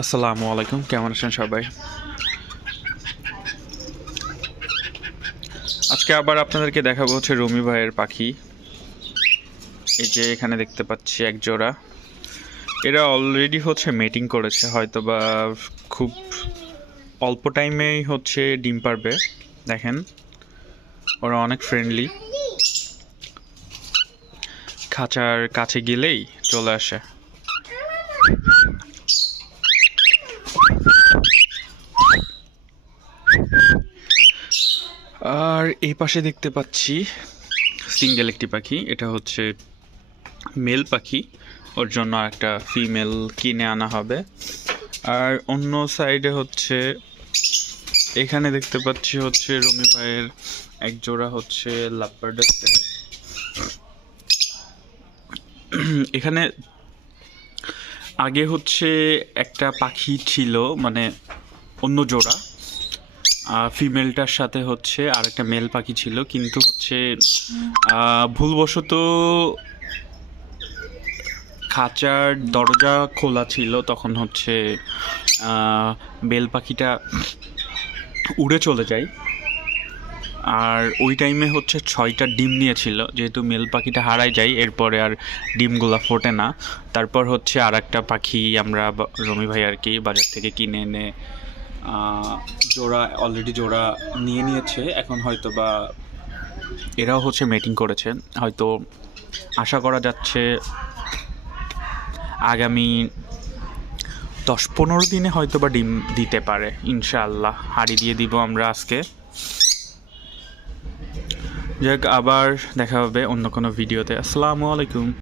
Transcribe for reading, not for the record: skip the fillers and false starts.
আসসালামু আলাইকুম, কেমন আছেন সবাই? আজকে আবার আপনাদেরকে দেখাবো হচ্ছে রুমি ভাইয়ের পাখি। এই যে এখানে দেখতে পাচ্ছি এক জোড়া। এরা অলরেডি হচ্ছে মেটিং করেছে, হয়তো বা খুব অল্প টাইমেই হচ্ছে ডিম পারবে। দেখেন, ওরা অনেক ফ্রেন্ডলি, খাঁচার কাছে গেলেই চলে আসে। আর এই পাশে দেখতে পাচ্ছি সিঙ্গেল একটি পাখি, এটা হচ্ছে মেল পাখি, ওর জন্য একটা ফিমেল কিনে আনা হবে। আর অন্য সাইডে হচ্ছে এখানে দেখতে পাচ্ছি হচ্ছে রুমি ভাইয়ের এক জোড়া হচ্ছে লাভবার্ড আছে। এখানে আগে হচ্ছে একটা পাখি ছিল, মানে অন্য জোড়া, ফিমেলটার সাথে হচ্ছে আর একটা মেল পাখি ছিল, কিন্তু হচ্ছে ভুলবশত খাঁচার দরজা খোলা ছিল, তখন হচ্ছে বেল পাখিটা উড়ে চলে যায়। আর ওই টাইমে হচ্ছে 6টা ডিম নিয়েছিল, যেহেতু মেল পাখিটা হারাই যায় এরপরে আর ডিমগুলা ফোটে না। তারপর হচ্ছে আর একটা পাখি আমরা রমি ভাই আর কি বাজার থেকে কিনে এনে জোড়া নিয়ে নিয়েছে। এখন হয়তো বা এরাও হচ্ছে মেটিং করেছে, হয়তো আশা করা যাচ্ছে আগামী 10-15 দিনে হয়তো বা ডিম দিতে পারে ইনশাআল্লাহ। হাড়ি দিয়ে দিব আমরা আজকে। যাক, আবার দেখা হবে অন্য কোনো ভিডিওতে। আসসালামু আলাইকুম।